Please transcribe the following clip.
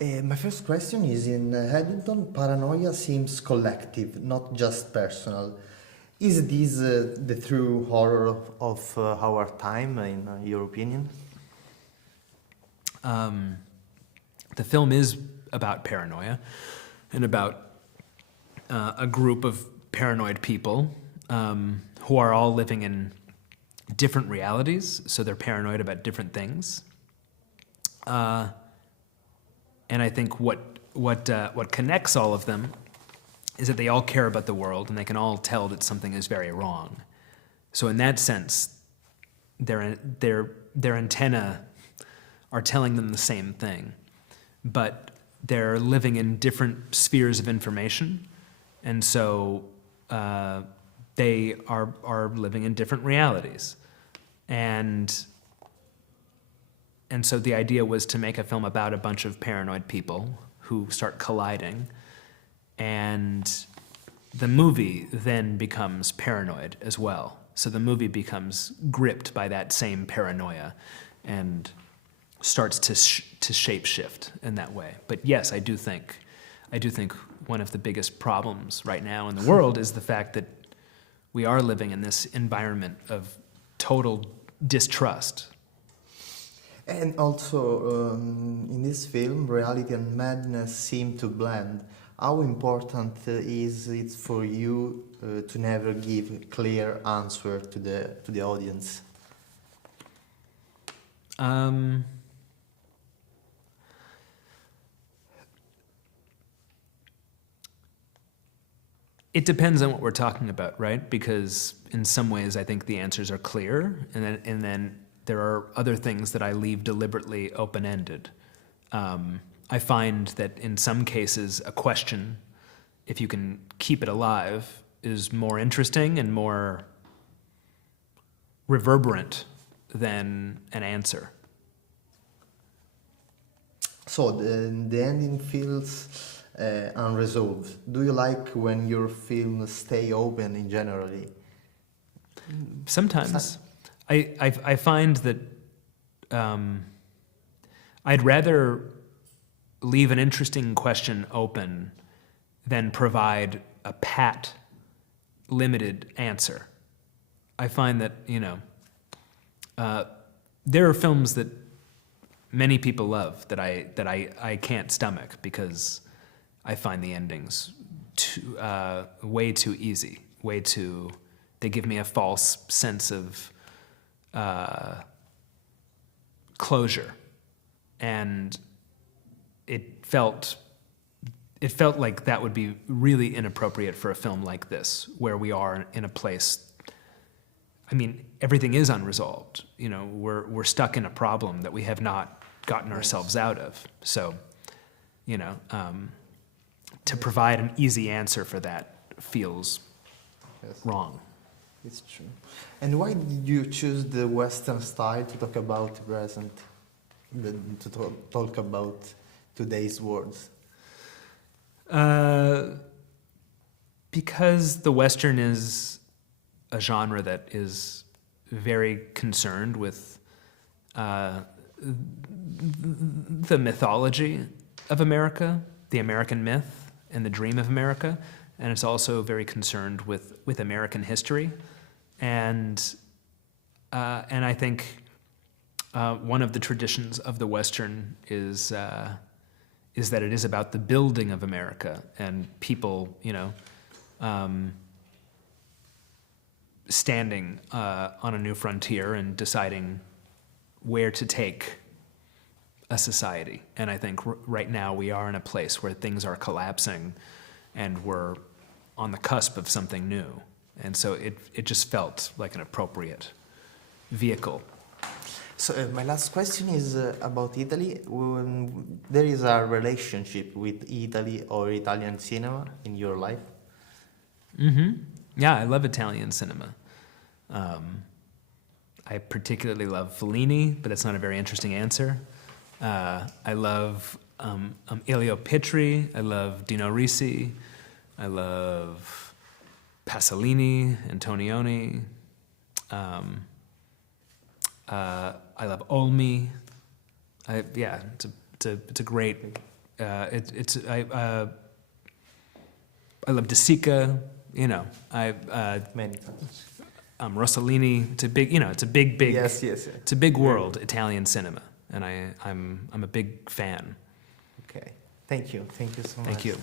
My first question is in Eddington, paranoia seems collective, not just personal. Is this the true horror of our time, in your opinion? The film is about paranoia and about a group of paranoid people who are all living in different realities, so they're paranoid about different things. And I think what connects all of them is that they all care about the world and they can all tell that something is very wrong. So in that sense, their antenna are telling them the same thing, but they're living in different spheres of information, and so they are living in different realities. And so the idea was to make a film about a bunch of paranoid people who start colliding, and the movie then becomes paranoid as well. So the movie becomes gripped by that same paranoia and starts to shape shift in that way. But yes, I do think one of the biggest problems right now in the world is the fact that we are living in this environment of total distrust. And also, in this film, reality and madness seem to blend. How important is it for you to never give a clear answer to the audience? It depends on what we're talking about, right? Because in some ways, I think the answers are clear, and then there are other things that I leave deliberately open-ended. I find that in some cases, a question, if you can keep it alive, is more interesting and more reverberant than an answer. So the ending feels unresolved. Do you like when your films stay open in generally? Sometimes. I find that I'd rather leave an interesting question open than provide a pat, limited answer. I find that, there are films that many people love that I can't stomach because I find the endings way too easy, they give me a false sense of closure, and it felt like that would be really inappropriate for a film like this, where we are in a place. I mean, everything is unresolved. We're stuck in a problem that we have not gotten ourselves out of. So, to provide an easy answer for that feels wrong. It's true. And why did you choose the Western style to talk about the present, talk about today's words? Because the Western is a genre that is very concerned with the mythology of America, the American myth, and the dream of America, and it's also very concerned with American history. And I think one of the traditions of the Western is that it is about the building of America and people, standing on a new frontier and deciding where to take a society. And I think right now we are in a place where things are collapsing and we're on the cusp of something new. And so it just felt like an appropriate vehicle. So my last question is about Italy. There is a relationship with Italy or Italian cinema in your life? Mm-hmm. Yeah, I love Italian cinema. I particularly love Fellini, but that's not a very interesting answer. I love Elio Petri. I love Dino Risi. I love Pasolini, Antonioni. I love Olmi. It's a great I love De Sica, you know. Many times. Rossellini. It's a big, you know, it's a big. Yes. It's a big world, Italian cinema, and I'm a big fan. Okay. Thank you so much. Thank you.